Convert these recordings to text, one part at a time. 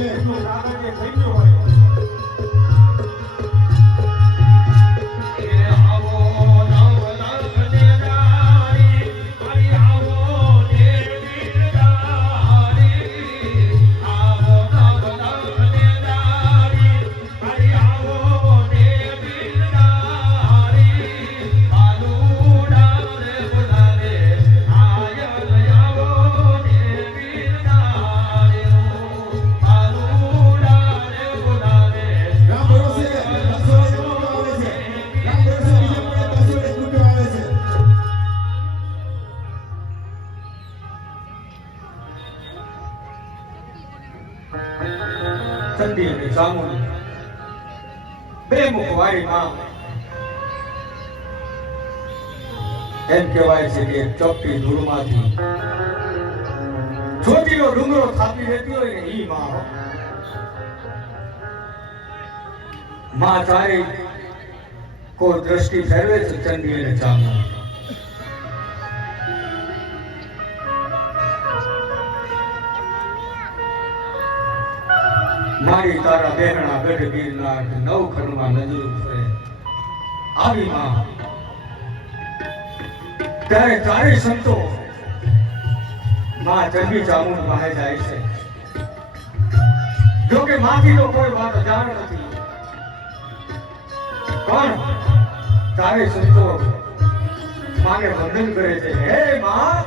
છે એટલું કાગળિયે થઈ ગયું હોય રામ ભરોસે 201 આવે છે. ચંડી અને ચામુંડી બે મુખવાળી માં એમ કહેવાય છે કે ચોપટી ધૂળમાંથી ચોટીલો ડુંગરો થાપી રહેતી હોય ને ઈ માં ચારે કો દ્રષ્ટિ ફેરવે છે ચંડી અને ચામુંડી મારી તારા બેહણા ગઢ ગીરના નવ ખંડમાં નજર ઉતરે આવી માં ત્યારે ચારે સંતો માં ચંડી ચામુંડ પાસે જાય છે જો કે માંથી તો કોઈ વાત જાણ નથી પણ ચારે સંતો માને વંદન કરે છે હે માં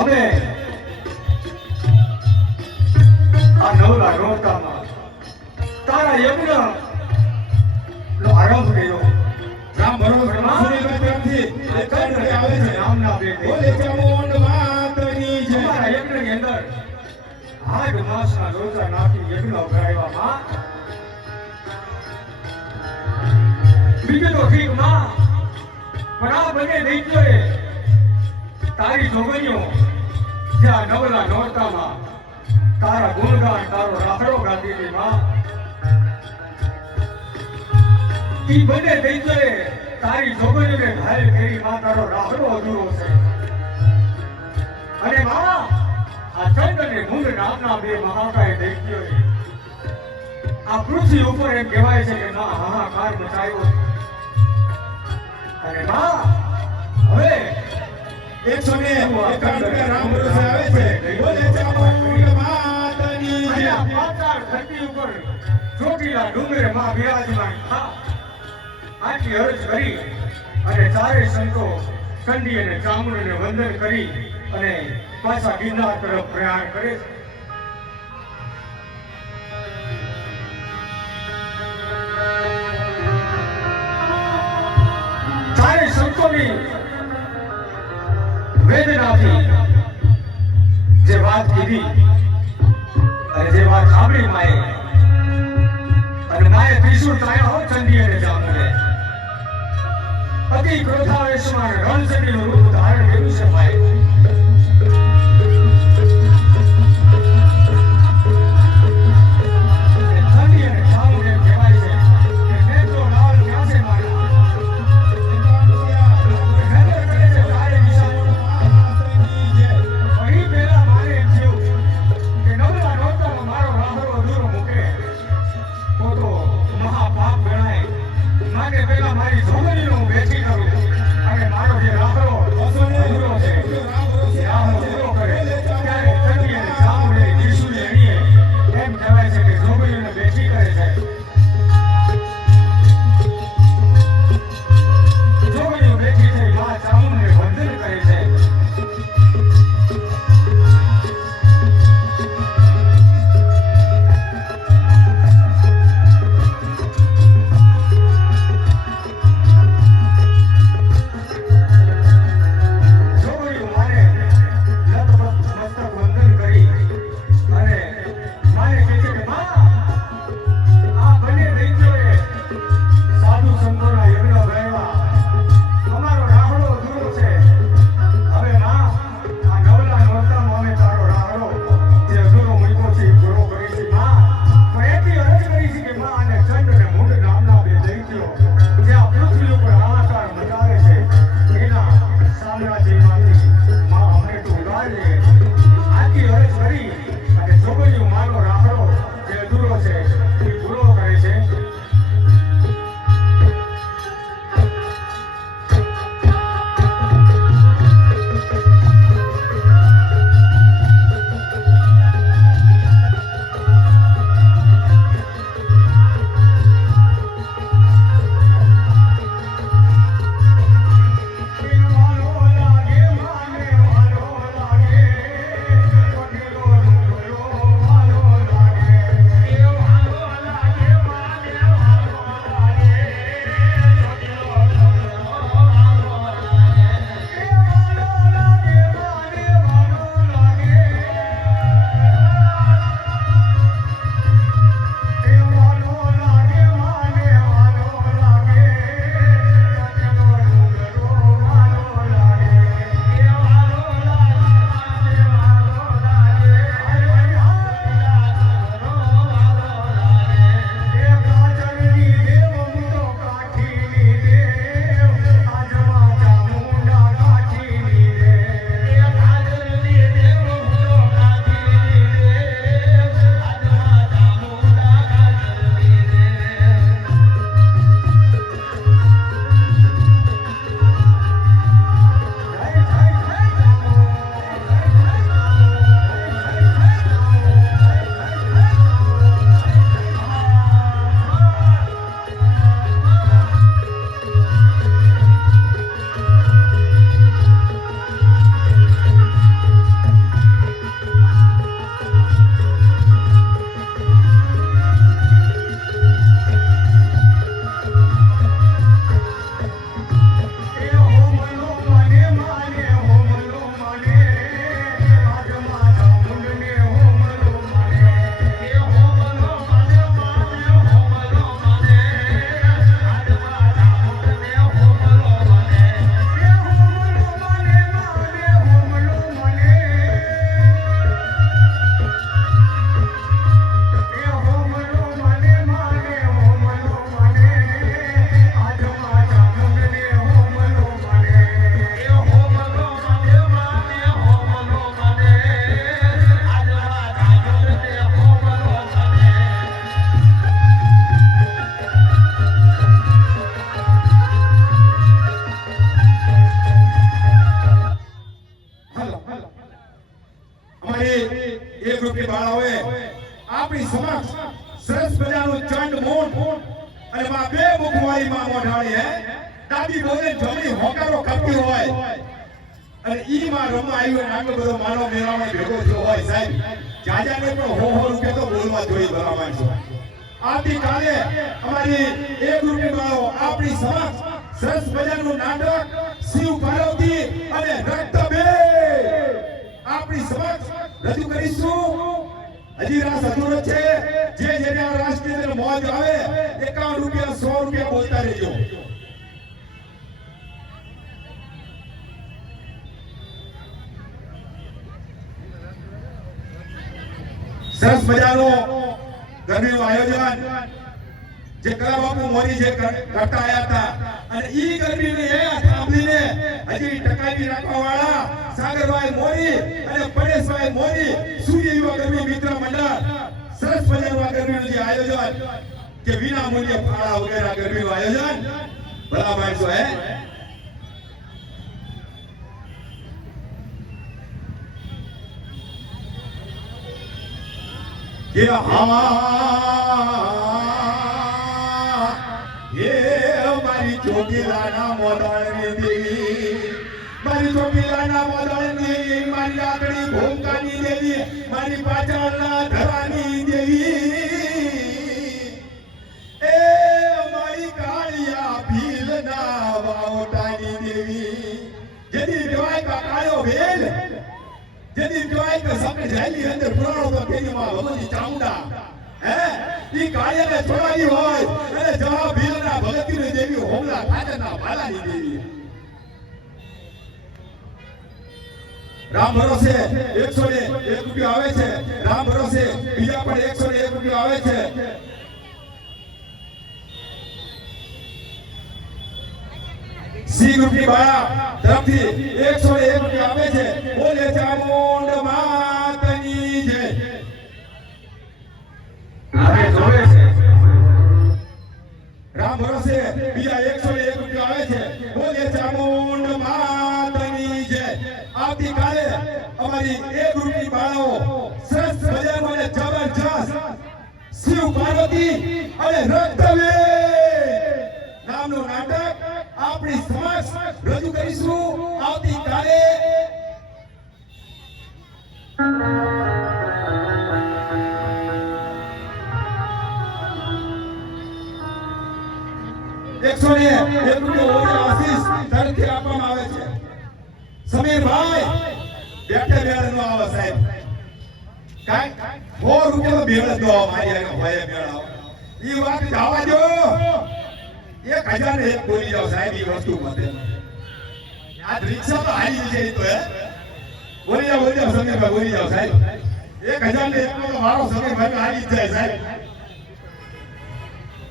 અમે આ નવલા નોરતામાં તારા યજ્ઞ નો આરંભ કર્યો રામ ભરોસે 201 તરફથી આવે છે. નામના બેટે બોલે ચામુંડ માતની જય. તમારા યજ્ઞની અંદર આઠ માસના રોજા નાખી યજ્ઞ કરાવ્યા બીજું તો ઠીક માં પણ આ બંને દૈત્યોએ તારી જોગણીઓ જ્યાં નવલા નોરતામાં તારા ગુણગાન તારો રાહડો ગાતી હતી માં ઈ બંને દૈત્યોએ તારી જોગણીઓને ઘાયલ કરી માં તારો રાહડો અધૂરો છે અને માં આ ચંદ અને મુંડ નામના બે મહાકાય દૈત્યોએ આ પૃથ્વી ઉપર એમ કહેવાય છે કે માં હાહાકાર મચાવ્યો અને માં હવે 101 રામ ભરોસે આવે છે. બોલે ચામુંડ માતની જય. પાતાળ ધરતી ઉપર ચોટીલા ડુંગરે માં બિરાજમાન થા આટલી અરજ કરી અને ચારે સંતો ચંડી અને ચામુંડને વંદન કરી અને પાછા ગિરનાર તરફ પ્રયાણ કરે છે ચારે સંતોની વેદનાથી જે વાત કીધી અને જે વાત સાંભળી માએ અને માએ ત્રિશુળ તાળ્યા હો ચંડી અને ચામુંડે અતિ ક્રોધાવેશમાં રણચંડીનું રૂપ ધારણ કર્યું છે માએ ચંડી અને ચામુંડ એમ કહેવાય છે કે નેત્રો લાલ ક્યાં છે મારા નજર કરે છે તારે દિશામાં અહીં પહેલા મારે એમ થયું કે નવલા નોરતામાં મારો રાહડો અધૂરો મૂકે તો મહાપાપ ગણાય માટે પહેલા મારી જોગણીનો હું બેઠી કરું અને મારો જે રાહડો અધૂરો છે અમારી એ ગ્રુપની બાળાઓએ આપણી સમક્ષ સરસ મજાનું ચંડ મૂંડ અને માં બે મુખવાળી માં મોઢાળી હે ડાબી બોલે જમણી હોકારો કરતી હોય અને ઈ માં રમવા આવ્યો ને આટલો બધો માનવ મેળામાં ભેગો થયો હોય સાહેબ જાજાને પણ હો રૂપિયા તો બોલવા જોઈએ બરાબર છે આવતીકાલે અમારી એ ગ્રુપની બાળાઓ આપણી સમક્ષ સરસ મજાનું નાટક શિવ પાર્વતી અને રક્તબે આપણી સમક્ષ રજૂ કરીશું હજી રાસ અધૂરો છે જે જેને આ રાષ્ટ્રીય અંદર મોજ આવે 51 રૂપિયા 100 રૂપિયા બોલતા રહેજો સરસ મજાનું ગરબીનું આયોજન જે કલા બાપુ મોરી જે કરતા આયા હતા અને ઈ ગરબીને એ સાંભળીને હજી ટકાવી રાખવા વાળા સાગરભાઈ મોરી અને પરેશભાઈ મોરી સૂર્ય યુવા ગરબી મિત્ર મંડળ સરસ મજાનું આ ગરબીનું જે આયોજન કે વિના મૂલ્યે ફાળા વગેરે ગરબીનું આયોજન ભલા માણસો હે કે મારી ચોકીલાના મોદાળની દેવી મારી ચોકીલાના મોદાળની મારી આકડી ભૂમકાની દેવી મારી પાછળના ધરાની દેવી એ મારી કાળિયા ભીલના વાવટાની દેવી જેથી કહેવાય કે કાળો ભેલ જેથી કહેવાય કે સપને જાયલી અંદર પુરાણો તો કેરીમાં ભગવતી ચામુંડા હે ઈ કાળિયાને છોડાવી હોય અને જવા ભીલના ભગતીની દેવી હોમલા ખાતરના ભાલાની દેવી રામ ભરોસે 101 રૂપિયા આવે છે રામ ભરોસે બીજા પણ 101 રૂપિયા આવે છે સી ગ્રુપની બાળા તરફથી 101 રૂપિયા આવે છે બોલે ચામુંડ માતની જય આપણે જોડે છે રામ ભરોસે બીજા 101 રૂપિયા આવે છે બોલે ચામુંડ માતની જય આવતીકાલે અમારી એ ગ્રુપની બાળાઓ સરસ મજાનું અને જબરજસ્ત શિવ પાર્વતી અને રક્તવે નામનું નાટક આપણી સમક્ષ રજૂ કરીશું આવતીકાલે આશીષ તરફથી આપવામાં આવે છે સમીરભાઈ બેઠે બેડ નો આવે સાહેબ કાઈ 100 રૂપિયા બેડ દો મારી આગળ હોય બેડ ઈ વાત જવા દો 1000 ને એક બોલી જાવ સાહેબ ઈ વસ્તુ મતે આ રિક્ષા તો હાલી છે ઈ તો હે બોલી જાવ સમીરભાઈ બોલી જાવ સાહેબ 1000 ને એક તો મારો સમીરભાઈ હાલી જાય સાહેબ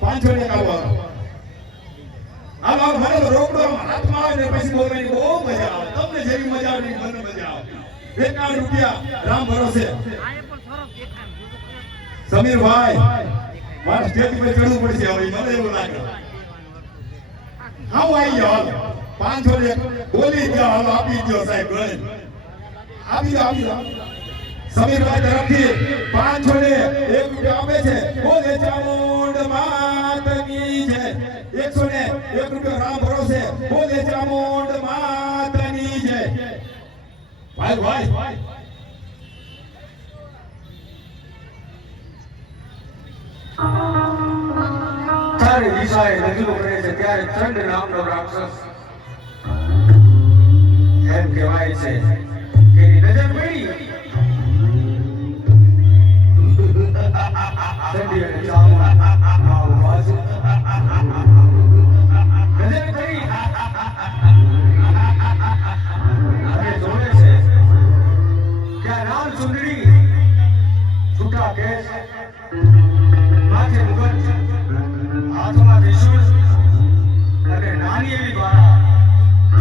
500 ને કાવો આમ મને તો રોકડો હાથમાં આવે ને પછી બોલવાની બહુ મજા આવે તમને જેવી મજા આવે મને મજા આવે 51 રૂપિયા રામ ભરોસે સમીરભાઈ મારા સ્ટેજ પર ચડવું પડશે હવે મને એવું લાગે હાઉ આવી જાવ 500 ને બોલી જાવ હાલો આપી દો સાહેબ આપી દો સમીરભાઈ તરફથી 500 ને 1 રૂપિયા આપે છે બોલે ચામુંડ માતની જય 101 રૂપિયા રામ ભરોસે બોલે ચામુંડ માતની જય ભાઈ તારી દિશાએ રજૂ કરે છે ત્યારે ચંડ નામનો રાક્ષસ એમ કહેવાય છે કે એની નજર પડી ચંડી અને ચામુંડ આવું બાજુ નજર કરી અને જોડે છે કે આ રામ સુંદરી છૂટા કેસ માથે મુગટ હાથમાં ત્રિશૂળ અને નાની એવી દ્વારા